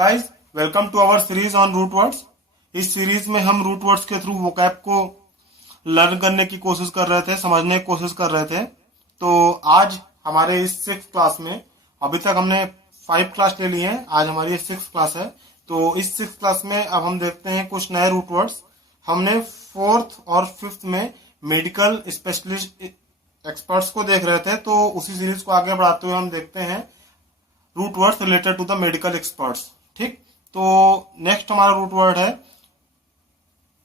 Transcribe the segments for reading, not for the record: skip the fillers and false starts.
Guys, welcome to our series on root words. इस series में हम रूट वर्ड्स के थ्रू वोकैब को लर्न करने की कोशिश कर रहे थे, समझने की कोशिश कर रहे थे। तो आज हमारे इस 6th क्लास में, अभी तक हमने 5 क्लास ले ली हैं, आज हमारी 6th क्लास है। तो इस 6th क्लास में अब हम देखते हैं कुछ नए रूट वर्ड्स। हमने 4th और 5th में मेडिकल स्पेशलिस्ट एक्सपर्ट्स को देख रहे थे, तो उसी सीरीज को आगे बढ़ाते हुए हम देखते हैं root words related to the medical experts. ठीक, तो नेक्स्ट हमारा रूट वर्ड है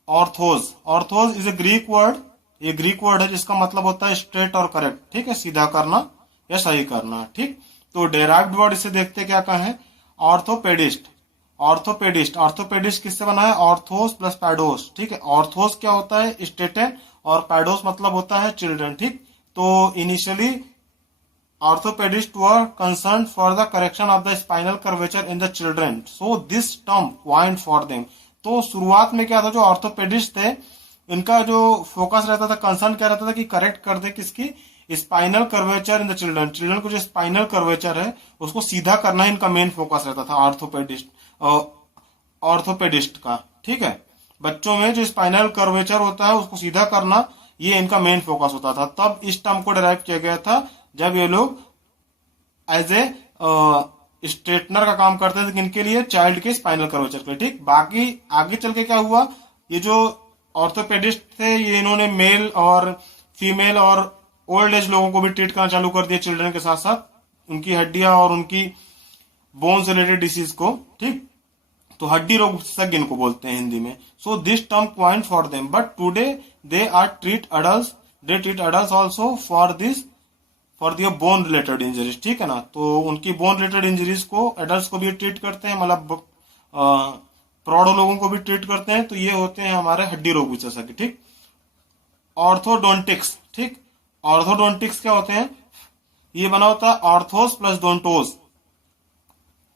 orthos. Orthos is a Greek word. ये ग्रीक वर्ड है जिसका मतलब होता है स्ट्रेट और करेक्ट। ठीक है, सीधा करना या सही करना। ठीक, तो डेराइव्ड वर्ड इसे देखते क्या कहें, ऑर्थोपेडिस्ट। ऑर्थोपेडिस्ट, ऑर्थोपेडिस्ट किससे बना है, ऑर्थोस प्लस पैडोस। ठीक है, ऑर्थोस क्या होता है, स्टेटन, और पैडोस मतलब होता है चिल्ड्रन। ठीक, तो initially orthopedists were concerned for the correction of the spinal curvature in the children, so this term coined for them। तो शुरुआत में क्या था, जो ऑर्थोपेडिस्ट थे इनका जो फोकस रहता था, कंसर्न क्या रहता था कि करेक्ट कर दे किसकी, spinal curvature in the children. Children को जो स्पाइनल कर्वेचर है उसको सीधा करना इनका मेन फोकस रहता था ऑर्थोपेडिस्ट का। ठीक है, बच्चों में जो स्पाइनल कर्वेचर होता है उसको सीधा करना ये इनका मेन फोकस होता था। तब इस टर्म को डिराइव किया गया था जब ये लोग एज ए स्ट्रेटनर का काम करते थे, किनके लिए, चाइल्ड के स्पाइनल कर्वेचर के। ठीक, बाकी आगे चल के क्या हुआ, ये जो ऑर्थोपेडिस्ट थे ये इन्होंने मेल और फीमेल और ओल्ड एज लोगों को भी ट्रीट करना चालू कर दिया, चिल्ड्रन के साथ साथ उनकी हड्डियां और उनकी बोन्स रिलेटेड डिसीज को। ठीक, तो हड्डी रोग विशेषज्ञ इनको बोलते हैं हिंदी में। So this term coined for them, but today they treat adult also for their bone related injuries. ठीक है ना, तो उनकी बोन रिलेटेड इंजरीज को एडल्ट्स को भी ट्रीट करते हैं, मतलब प्रौढ़ लोगों को भी ट्रीट करते हैं। तो ये होते हैं हमारे हड्डी रोग विशेषज्ञ। ठीक, ऑर्थोडोंटिक्स। ठीक, ऑर्थोडोंटिक्स क्या होते हैं, ये बना होता है ऑर्थोस प्लस डोंटोस,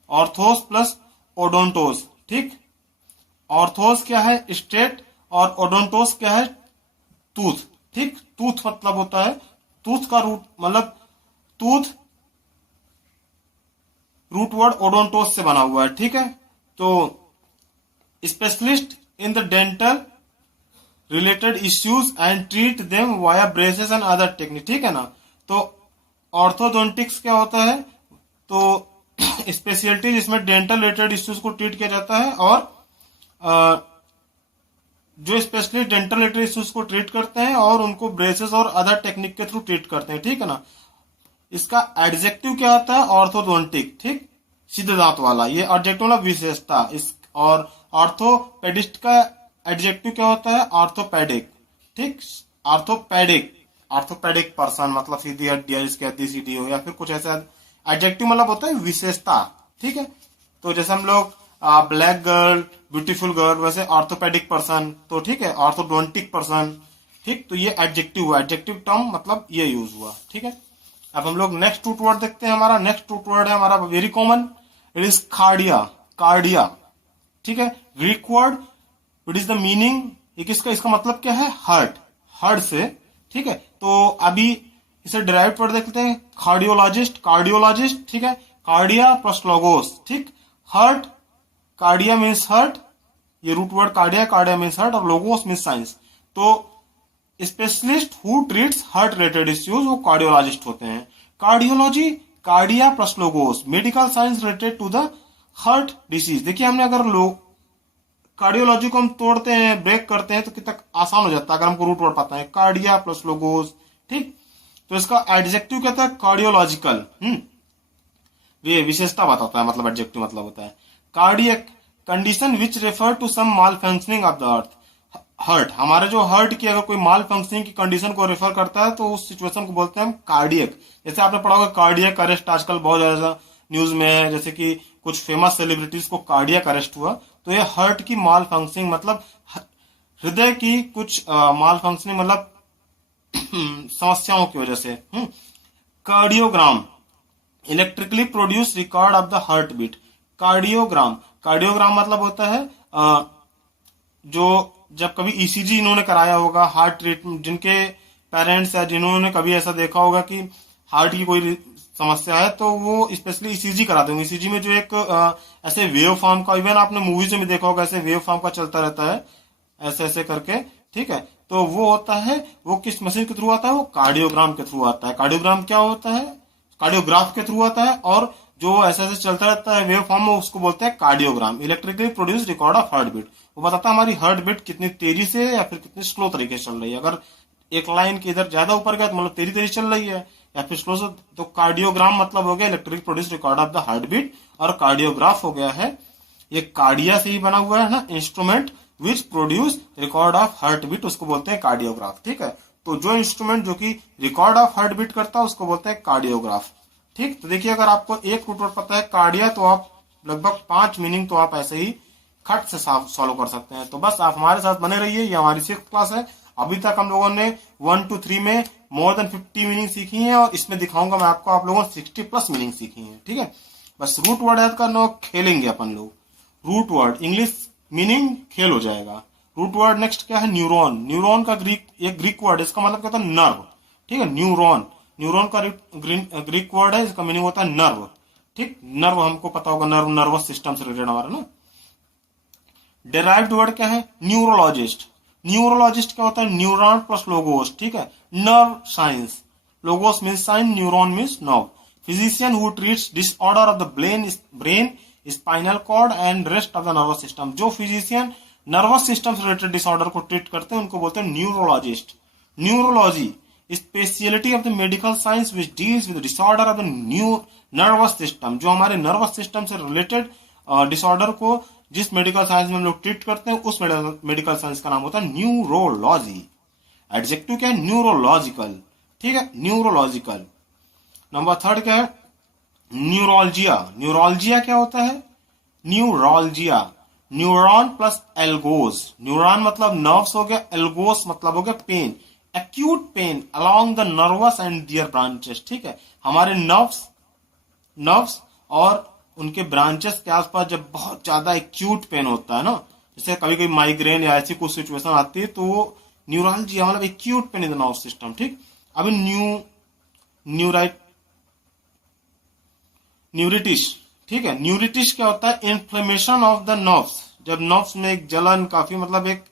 ऑर्थोस प्लस ओडोंटोस। ठीक, ऑर्थोस क्या है, स्ट्रेट, और ओडोंटोस क्या है, टूथ। ठीक, टूथ मतलब होता है, टूथ का रूट मतलब टूथ रूट वर्ड ओडोंटोस से बना हुआ है। ठीक है, तो specialist in the dental related issues and treat them via braces and other technique. ठीक है ना, तो ऑर्थोडोंटिक्स क्या होता है, तो स्पेशलिटी जिसमें डेंटल रिलेटेड इश्यूज को ट्रीट किया जाता है, और जो स्पेशलिस्ट डेंटल रिलेटेड इश्यूज को ट्रीट करते हैं और उनको ब्रेसेस और अदर टेक्निक के थ्रू ट्रीट करते हैं। ठीक है ना, इसका एडजेक्टिव क्या होता है, ऑर्थोडोंटिक। ठीक, सीधे दांत वाला, ये एडजेक्टिव मतलब विशेषता। इस और ऑर्थोपेडिस्ट का एडजेक्टिव क्या होता है, ऑर्थोपेडिक। ठीक, ऑर्थोपेडिक पर्सन मतलब सीधी हड्डियां जिसकी हड्डी सीधी हो, या फिर कुछ ऐसा एडजेक्टिव मतलब होता है विशेषता। ठीक है, तो जैसे हम लोग ब्लैक गर्ल, ब्यूटीफुल गर्ल, वैसे ऑर्थोपेडिक पर्सन, तो ठीक है, ऑर्थोडोंटिक पर्सन। ठीक, तो ये एडजेक्टिव हुआ, एडजेक्टिव टर्म मतलब ये यूज हुआ। ठीक है, अब हम लोग नेक्स्ट रूट वर्ड देखते हैं। हमारा नेक्स्ट रूट वर्ड है हमारा very common, it is cardia. Cardia, ठीक है, Greek word, it is the meaning, इसका मतलब क्या है, हार्ट, हार्ट से। ठीक है, तो अभी इसे डिराइव वर्ड देखते हैं, कार्डियोलॉजिस्ट, कार्डियोलॉजिस्ट। ठीक है, कार्डिया प्लस लोगोस। ठीक, हार्ट, कार्डिया मीन्स हार्ट, ये root word cardia, cardia means heart, और लोगोस मीन्स साइंस। तो specialist who treats heart related issues वो कार्डियोलॉजिस्ट होते हैं। Cardiology, cardia plus logos, medical science related to the heart disease. देखिए, हमने अगर cardiology को हम तोड़ते हैं, ब्रेक करते हैं, तो कितना आसान हो जाता है अगर हमको रूट वर्ड पता है, कार्डिया प्लस लोगोस। ठीक, तो इसका एडजेक्टिव क्या था, कार्डियोलॉजिकल। ये विशेषता बताता है, मतलब एडजेक्टिव मतलब होता है cardiac condition which refer to some malfunctioning of the heart. हमारे जो हार्ट की अगर कोई माल फंक्शनिंग की कंडीशन को रेफर करता है तो उस सिचुएशन को बोलते हैं हम कार्डियक। जैसे आपने पढ़ा होगा कार्डियक अरेस्ट आजकल बहुत ज्यादा न्यूज में है, जैसे कि कुछ फेमस सेलिब्रिटीज को कार्डियक अरेस्ट हुआ, तो ये हार्ट की माल फंक्शनिंग मतलब हृदय की कुछ माल फंक्शनिंग मतलब समस्याओं की वजह से। Cardiogram, electrically produce record of the heartbeat. Cardiogram, cardiogram मतलब होता है जो जब कभी ईसीजी इन्होंने कराया होगा, हार्ट ट्रीटमेंट, जिनके पेरेंट्स या जिन्होंने कभी ऐसा देखा होगा कि हार्ट की कोई समस्या है तो वो स्पेशली ईसीजी कराते हैं। ईसीजी में जो एक ऐसे वेव फॉर्म का, इवन आपने मूवीज में देखा होगा, ऐसे वेव फॉर्म का चलता रहता है ऐसे ऐसे करके, ठीक है। तो वो होता है, वो किस मशीन के थ्रू आता है, वो कार्डियोग्राम के थ्रू आता है। कार्डियोग्राम क्या होता है, कार्डियोग्राफ के थ्रू आता है, और जो ऐसे ऐसे चलता रहता है वेव फॉर्म में उसको बोलते हैं cardiogram. Electrically produce record of heartbeat, वो बताता है हमारी हार्ट बीट कितनी तेजी से या फिर कितनी स्लो तरीके से चल रही है। अगर एक लाइन के इधर ज्यादा ऊपर गया तो मतलब तेजी तेजी चल रही है, या फिर स्लो से। तो कार्डियोग्राम मतलब हो गया electric produce record of the heartbeat, और कार्डियोग्राफ हो गया है, ये कार्डिया से ही बना हुआ है ना instrument which produce record of heartbeat, उसको बोलते हैं कार्डियोग्राफ, ठीक है। तो जो इंस्ट्रूमेंट जो कि रिकॉर्ड ऑफ हार्ट बीट करता है उसको बोलते हैं कार्डियोग्राफ, ठीक। तो देखिए अगर आपको एक रूट वर्ड पता है कार्डिया, तो आप लगभग 5 मीनिंग तो आप ऐसे ही खट से सॉल्व कर सकते हैं। तो बस आप हमारे साथ बने रहिए, ये हमारी 6th क्लास है। अभी तक हम लोगों ने 1 to 3 में मोर देन 50 मीनिंग सीखी है, और इसमें दिखाऊंगा मैं आपको, आप लोगों ने 60+ मीनिंग सीखी है, ठीक है। बस रूट वर्ड याद करना, खेलेंगे अपन लोग। रूट वर्ड इंग्लिश मीनिंग खेल हो जाएगा। रूट वर्ड नेक्स्ट क्या है, न्यूरॉन। न्यूरॉन का ग्रीक वर्ड, इसका मतलब क्या होता है, नर्व, ठीक है। न्यूरॉन, न्यूरॉन का ग्रीक वर्ड है, इसका मीनिंग होता है नर्व, ठीक। नर्व हमको पता होगा, नर्व नर्वस सिस्टम से रिलेटेड हमारा ना। डेराइव्ड वर्ड क्या है, न्यूरोलॉजिस्ट। न्यूरोलॉजिस्ट क्या होता है, न्यूरॉन प्लस लोगोस, ठीक है। Nerve science, logos means science, neuron means nerve. Physician who treats disorder of the brain spinal cord and rest of the nervous system, जो फिजिशियन नर्वस सिस्टम से related disorder को treat करते हैं उनको बोलते हैं neurologist. Neurology speciality of the medical science which deals with disorder of the nervous system, जो हमारे नर्वस सिस्टम से रिलेटेड डिसऑर्डर को जिस मेडिकल साइंस में हम लोग ट्रीट करते हैं उस मेडिकल साइंस का नाम होता है न्यूरोलॉजी। एडजेक्टिव क्या है, न्यूरोलॉजिकल, ठीक है, न्यूरोलॉजिकल। नंबर 3 क्या है, न्यूरोलजिया। न्यूरोलजिया क्या होता है, neuralgia, neuron plus algos. Neuron मतलब नर्व्स हो गया, एल्गोस मतलब हो गया pain, acute pain along the nervous and their branches, ठीक है। हमारे नर्व्स और उनके ब्रांचेस के आसपास जब बहुत ज्यादा एक्यूट पेन होता है ना, जैसे कभी कभी माइग्रेन या ऐसी कुछ सिचुएशन आती है, तो वो न्यूरॉलजिया मतलब acute pain in the nerve system, ठीक। अभी न्यूरिटिस, ठीक है। न्यूरिटिस क्या होता है, इन्फ्लेमेशन ऑफ द नर्व्स, जब नर्व्स में एक जलन, काफी मतलब एक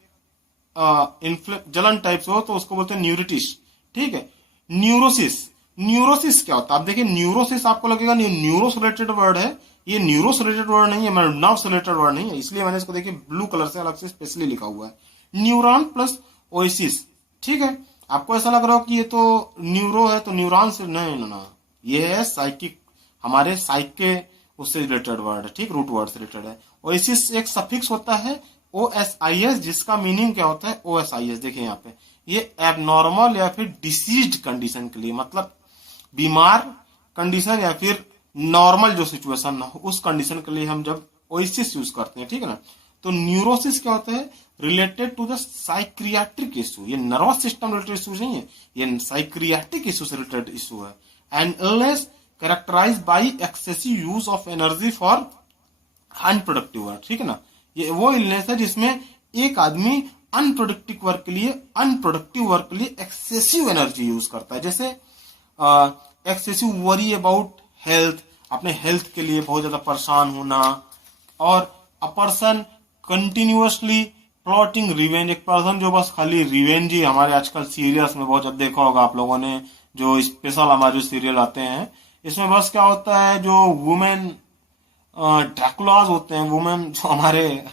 जलन टाइप से हो तो उसको बोलते हैं न्यूरिटिस, ठीक है। न्यूरोसिस, न्यूरोसिस क्या होता है, आप देखिए न्यूरोसिस आपको लगेगा न्यूरो से रिलेटेड वर्ड है, ये न्यूरो से रिलेटेड वर्ड नहीं है, नर्व से रिलेटेड वर्ड नहीं है, इसलिए मैंने इसको देखिए ब्लू कलर से अलग से स्पेशली लिखा हुआ है, न्यूरॉन प्लस ओएसिस, ठीक है। आपको ऐसा लग रहा हो कि ये तो न्यूरो है तो न्यूरॉन से, नहीं ना, ये है साइकिक, हमारे साइक के उससे रिलेटेड वर्ड है, ठीक, रूट वर्ड से रिलेटेड है। ओएसिस एक सफिक्स होता है OSIS, जिसका मीनिंग क्या होता है, OSIS देखिए यहाँ पे, ये एबनॉर्मल या फिर डिसीज्ड कंडीशन के लिए, मतलब बीमार कंडीशन या फिर नॉर्मल जो सिचुएशन ना हो उस कंडीशन के लिए हम जब ओएसिस यूज करते हैं, ठीक है ना। तो न्यूरोसिस क्या होता है, related to the psychiatric issue, ये नर्वस सिस्टम रिलेटेड इशू नहीं है, ये साइक्रियाट्रिक इशू से रिलेटेड इशू है। And illness characterised by excessive use of energy for unproductive work, ठीक है ना। ये वो इलनेस है जिसमें एक आदमी अनप्रोडक्टिव वर्क के लिए एक्सेसिव एनर्जी यूज करता है, जैसे एक्सेसिव वरी अबाउट हेल्थ, अपने हेल्थ के लिए बहुत ज्यादा परेशान होना, और a person continuously plotting revenge, एक पर्सन जो बस खाली रिवेंज ही, हमारे आजकल सीरियल्स में बहुत ज्यादा देखा होगा आप लोगों ने, जो स्पेशल हमारे जो सीरियल आते हैं इसमें बस क्या होता है, जो वुमेन ड्रैकुलास होते हैं, वुमेन जो हमारे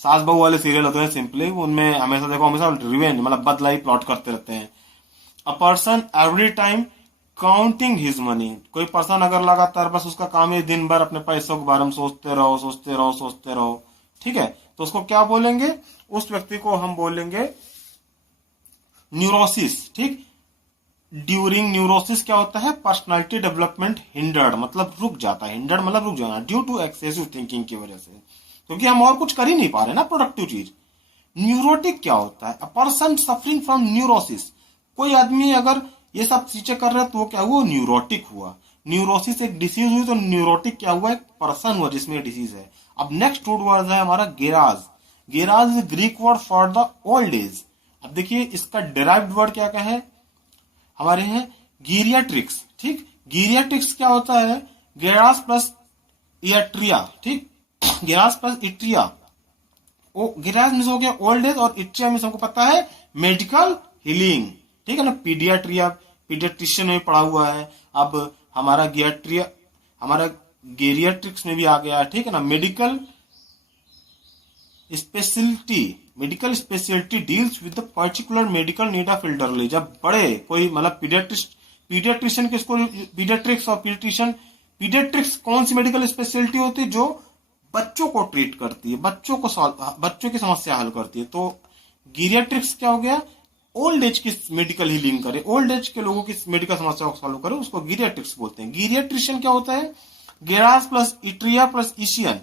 सास बहू वाले सीरियल होते हैं सिंपली, उनमें हमेशा देखो हमेशा रिवेंज मतलब बदला ही प्लॉट करते रहते हैं। A person every time counting his money, कोई पर्सन अगर लगातार बस उसका काम है दिन भर अपने पैसों के बारे में सोचते रहो, ठीक है, तो उसको क्या बोलेंगे, उस व्यक्ति को हम बोलेंगे न्यूरोसिस, ठीक। ड्यूरिंग न्यूरोसिस क्या होता है, पर्सनालिटी डेवलपमेंट हिंडर्ड, मतलब रुक जाता है, हिंडर्ड मतलब रुक जाना, ड्यू टू एक्सेसिव थिंकिंग की वजह से, क्योंकि हम और कुछ कर ही नहीं पा रहे ना प्रोडक्टिव चीज। न्यूरोटिक क्या होता है, a person suffering from neurosis, कोई आदमी अगर ये सब चीजें कर रहा है तो वो क्या हुआ, न्यूरोटिक हुआ। न्यूरोसिस एक डिसीज हुई तो न्यूरोटिक क्या हुआ, एक पर्सन हुआ जिसमें डिसीज है। अब नेक्स्ट रूट वर्ड है हमारा garage. Garage is Greek word for the old age. अब देखिए इसका डेराइव्ड वर्ड क्या क्या है, हमारे हैं गिरियाट्रिक्स, ठीक। गिरियाट्रिक्स क्या होता है? गेरास प्लस इट्रिया, ठीक, गेरास प्लस इट्रिया। वो गिराज मिस हो गया ओल्ड एज, और इट्रिया मिस हमको पता है मेडिकल हीलिंग, ठीक है ना। पीडियाट्रिया पीडियाट्रिशियन में पढ़ा हुआ है। अब हमारा गियाट्रिया हमारा गेरियाट्रिक्स में भी आ गया, ठीक है ना। Medical speciality deals with the particular medical need of elderly. जब बड़े कोई मतलब पीडियाट्रिशियन किसको, पीडियाट्रिक्स और पीडियाट्रिक्स कौन सी मेडिकल स्पेशलिटी होती है? जो बच्चों को ट्रीट करती है, बच्चों की समस्या हल करती है। तो गिरियाट्रिक्स क्या हो गया? ओल्ड एज की मेडिकल हीलिंग करे, ओल्ड एज के लोगों की मेडिकल समस्या को सॉल्व करे, उसको गिरियाट्रिक्स बोलते हैं। गिरियाट्रिशियन क्या होता है? गेरास प्लस इट्रिया प्लस इशियन।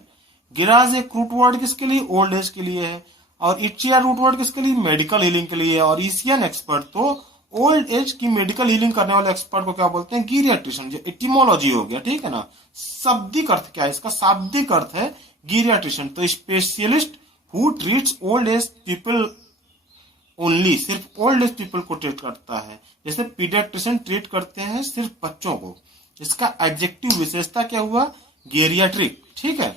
गेराज एक रूट वर्ड किसके लिए? ओल्ड एज के लिए है, और इट्रिया रूट वर्ड किसके लिए? मेडिकल हीलिंग के लिए है, और इशियन एक्सपर्ट तो ओल्ड एज की मेडिकल हीलिंग करने वाले एक्सपर्ट को क्या बोलते हैं? गिरियाट्रिशियन। जो एटिमोलॉजी हो गया, ठीक है ना। शाब्दिक अर्थ क्या है इसका? शाब्दिक अर्थ है गिरियाट्रिशियन, तो specialist who treats old age people only, सिर्फ ओल्ड एज पीपल को ट्रीट करता है। जैसे पीडियाट्रिशियन ट्रीट करते हैं सिर्फ बच्चों को। इसका एडजेक्टिव विशेषता क्या हुआ? गेरियाट्रिक, ठीक है।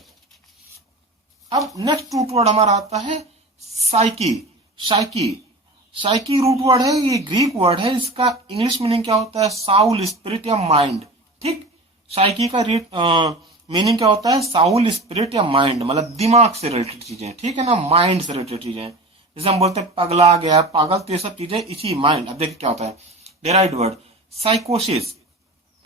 अब नेक्स्ट रूट वर्ड हमारा आता है साइकी। साइकी रूट वर्ड है, ये ग्रीक वर्ड है। इसका इंग्लिश मीनिंग क्या होता है? साउल, स्पिरिट या माइंड, ठीक। साइकी का मीनिंग क्या होता है? साउल, स्पिरिट या माइंड, मतलब दिमाग से रिलेटेड चीजें, ठीक है ना, माइंड से रिलेटेड चीजें। जैसे हम बोलते हैं पगला गया, पागल, तो ये सब चीजें इसी माइंड। अब देखिए क्या होता है, डेराइव्ड वर्ड साइकोसिस,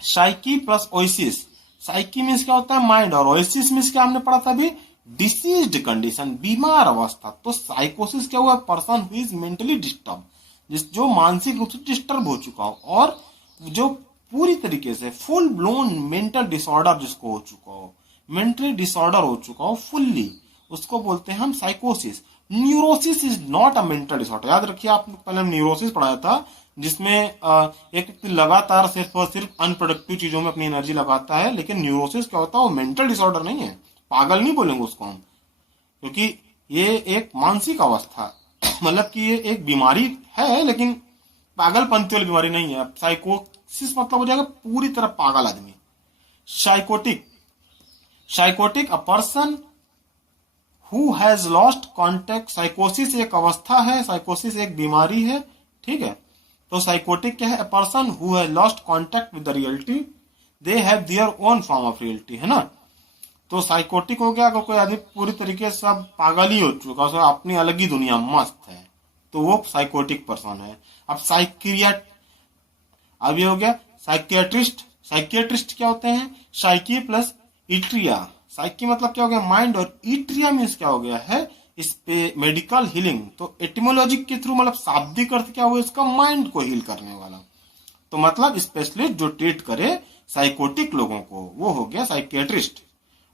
psyche plus osis. Psyche means क्या होता है? माइंड, और ओइसिस मीन्स क्या हमने पढ़ा था अभी? डिसीज्ड कंडीशन, बीमार अवस्था। तो साइकोसिस क्या हुआ? Person who is mentally disturb, जो मानसिक रूप से डिस्टर्ब हो चुका हो, और जो पूरी तरीके से फुल ब्लोन मेंटल डिसऑर्डर जिसको हो चुका हो, मेंटली डिसऑर्डर हो चुका हो फुल्ली, उसको बोलते हैं हम साइकोसिस। Neurosis is not a mental disorder. याद रखिए, आपने पहले न्यूरोसिस पढ़ाया था, जिसमें एक व्यक्ति लगातार सिर्फ और सिर्फ अनप्रोडक्टिव चीजों में अपनी एनर्जी लगाता है। लेकिन न्यूरोसिस क्या होता है? वो मेंटल डिसऑर्डर नहीं है, पागल नहीं बोलेंगे उसको हम, क्योंकि ये एक मानसिक अवस्था मतलब कि ये एक बीमारी है, लेकिन पागलपंती वाली बीमारी नहीं है। साइकोसिस मतलब हो जाएगा पूरी तरह पागल आदमी। Psychotic a person who has lost contact. साइकोसिस एक अवस्था है, साइकोसिस एक बीमारी है, ठीक है। तो साइकोटिक क्या है? अ person who has lost contact with the reality, they have their own form of reality, है ना। तो साइकोटिक हो गया अगर कोई आदमी पूरी तरीके से सब पागल ही हो चुका, उसका अपनी अलग ही दुनिया मस्त है, तो वो साइकोटिक पर्सन है। अब अब ये हो गया साइकियाट्रिस्ट। साइकियाट्रिस्ट क्या होते हैं? Psyche plus Eritrea. साइकी मतलब क्या हो गया? माइंड, और इट्रिया मीन्स क्या हो गया है? इस पे मेडिकल हीलिंग। तो एटिमोलॉजी के थ्रू मतलब शाब्दिक अर्थ क्या हुआ इसका? माइंड को हील करने वाला। तो मतलब स्पेशलिस्ट जो ट्रीट करे साइकोटिक लोगों को, वो हो गया साइकियाट्रिस्ट।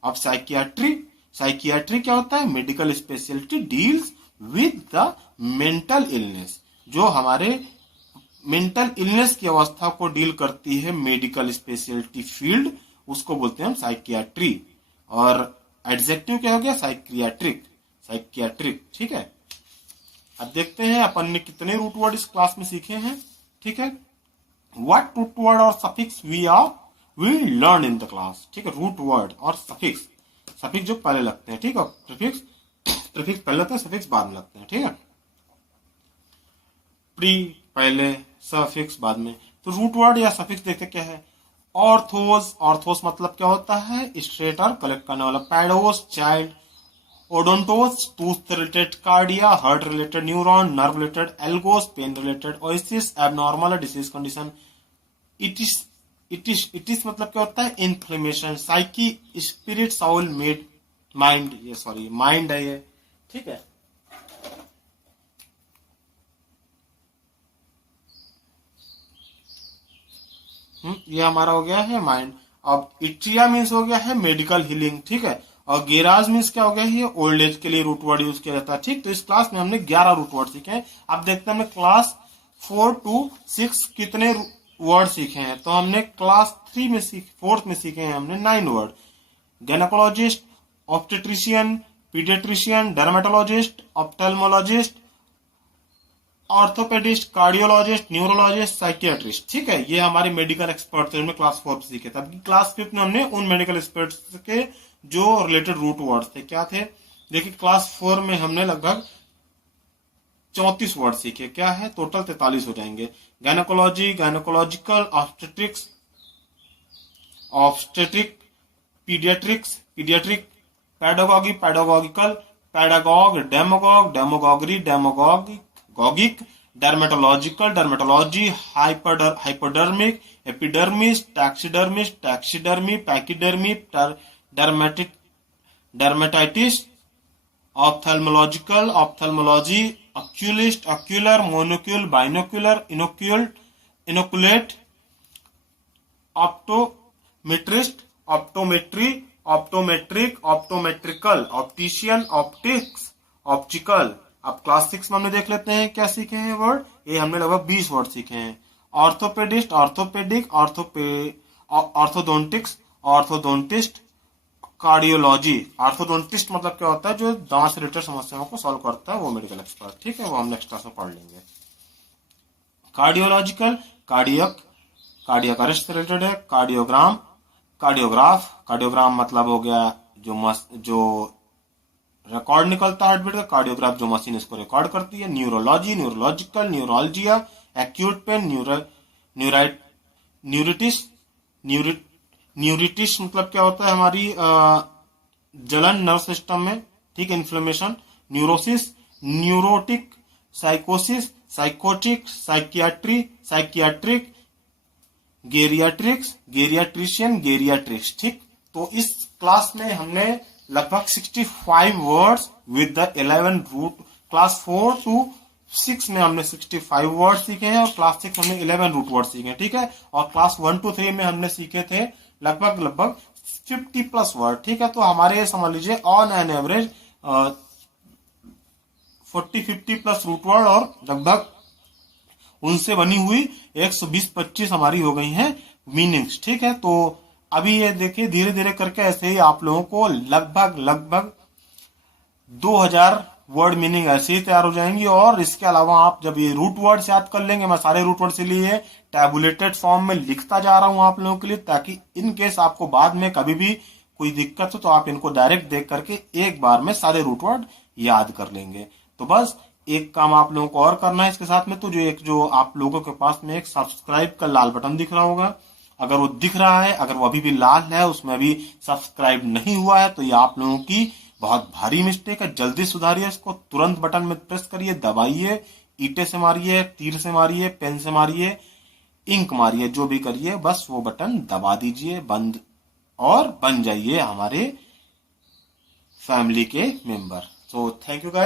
अब साइकियाट्री क्या होता है? Medical speciality deals with the mental illness, जो हमारे मेंटल इलनेस की अवस्था को डील करती है मेडिकल स्पेशलिटी फील्ड, उसको बोलते हैं हम साइकियाट्री। और एडजेक्टिव क्या हो गया? साइकियाट्रिक, ठीक है। अब देखते हैं अपन ने कितने रूट वर्ड इस क्लास में सीखे हैं, ठीक है। व्हाट रूट वर्ड और suffix we learn in the class, ठीक है। रूट वर्ड और सफिक्स जो पहले लगते हैं, ठीक है। प्रीफिक्स पहले लगते हैं, सफिक्स बाद में लगते हैं, ठीक है। प्री पहले, सफिक्स बाद में। तो रूट वर्ड या सफिक्स देखते क्या है? ऑर्थोस मतलब क्या होता है? स्ट्रेट और कलेक्ट करने वाला। Paedos child, odontos tooth related, cardia heart related, neuron nerve related, algos pain related, osis abnormal disease condition, itis मतलब क्या होता है? Inflammation. Psyche spirit, soul, mind है ये, ठीक है। ये हमारा हो गया है माइंड। अब इट्रिया मीन्स हो गया है मेडिकल हीलिंग, ठीक है। और गेराज मीन्स क्या हो गया? ये ओल्ड एज के लिए रूट वर्ड यूज किया जाता है, ठीक। तो इस क्लास में हमने 11 रूट वर्ड सीखे हैं। अब देखते हैं हमने क्लास 4 to 6 कितने वर्ड सीखे हैं। तो हमने क्लास 4th में सीखे हैं हमने 9 word. Gynaecologist, obstetrician, paediatrician, dermatologist, ophthalmologist, orthopaedist, cardiologist, neurologist, psychiatrist, ठीक है, ये हमारे मेडिकल एक्सपर्ट थे, उनमें क्लास 4 सीखे। तब क्लास 5 में हमने उन मेडिकल एक्सपर्ट्स के जो रिलेटेड रूट वर्ड्स थे क्या थे, देखिए क्लास 4 में हमने लगभग 34 वर्ड सीखे। क्या है, टोटल 43 हो जाएंगे। Gynaecology, gynaecological, obstetrics, obstetric, paediatrics, paediatric, pedagogy, pedagogical, pedagogue, demagogue, demagoguery, demagogic, dermatological, dermatology, hypodermic, epidermis, taxidermis, taxidermy, pachydermy, dermatitis, ophthalmological, ophthalmology, oculist, ocular, monocle, binocular, inoculate, optometrist, optometry, optometric, optometrical, optician, optics, optical. अब class 6 में हमने देख लेते हैं क्या सीखे हैं word. ये हमने लगभग 20 वर्ड सीखे हैं। Orthopaedist, orthopaedic, orthodontics, orthodontist, cardiology. Orthodontist मतलब क्या होता है, जो दांत से रिलेटेड समस्याओं को सॉल्व करता है, वो मेडिकल एक्सपर्ट, ठीक है, वो हम नेक्स्ट क्लास में पढ़ लेंगे। कार्डियोलॉजिकल, कार्डियक अरेस्ट से रिलेटेड है। कार्डियोग्राम, कार्डियोग्राफ, कार्डियोग्राम मतलब हो गया जो रिकॉर्ड निकलता है हार्टबीट का, कार्डियोग्राफ जो मशीन इसको रिकॉर्ड करती है। Neurology, neurological, neuroglia, acute pain, neuritis, neuritis मतलब क्या होता है, हमारी जलन नर्व सिस्टम में, ठीक है, इन्फ्लेमेशन। न्यूरोसिस, न्यूरोटिक, साइकोसिस, psychotic, psychiatry, psychiatric, geriatrics, geriatrician, geriatrics, ठीक। तो इस क्लास में हमने लगभग 65 words with the 11 root, class 4 to 6 में हमने 65 वर्ड सीखे हैं, और क्लास 6 हमने 11 रूट वर्ड सीखे हैं, ठीक है। और क्लास 1 to 3 में हमने सीखे थे लगभग 50+ वर्ड, ठीक है। तो हमारे समझ लीजिए on an average 40-50+ root word, और लगभग उनसे बनी हुई 120-25 हमारी हो गई हैं मीनिंग्स, ठीक है। तो अभी ये देखिए धीरे धीरे करके ऐसे ही आप लोगों को लगभग 2000 वर्ड मीनिंग ऐसे ही तैयार हो जाएंगी। और इसके अलावा आप जब ये रूट वर्ड्स याद कर लेंगे, मैं सारे रूट वर्ड्स लिए टैबुलेटेड फॉर्म में लिखता जा रहा हूं आप लोगों के लिए, ताकि इन केस आपको बाद में कभी भी कोई दिक्कत हो तो आप इनको डायरेक्ट देख करके एक बार में सारे रूट वर्ड याद कर लेंगे। तो बस एक काम आप लोगों को और करना है इसके साथ में, तो जो आप लोगों के पास में एक सब्सक्राइब का लाल बटन दिख रहा होगा, अगर वो दिख रहा है, अगर वो अभी भी लाल है, उसमें अभी सब्सक्राइब नहीं हुआ है, तो ये आप लोगों की बहुत भारी मिस्टेक है। जल्दी सुधारिए इसको, तुरंत बटन में प्रेस करिए, दबाइए, ईंटे से मारिए, तीर से मारिए, पेन से मारिए, इंक मारिए, जो भी करिए, बस वो बटन दबा दीजिए, बंद, और बन जाइए हमारे फैमिली के member. So thank you guys.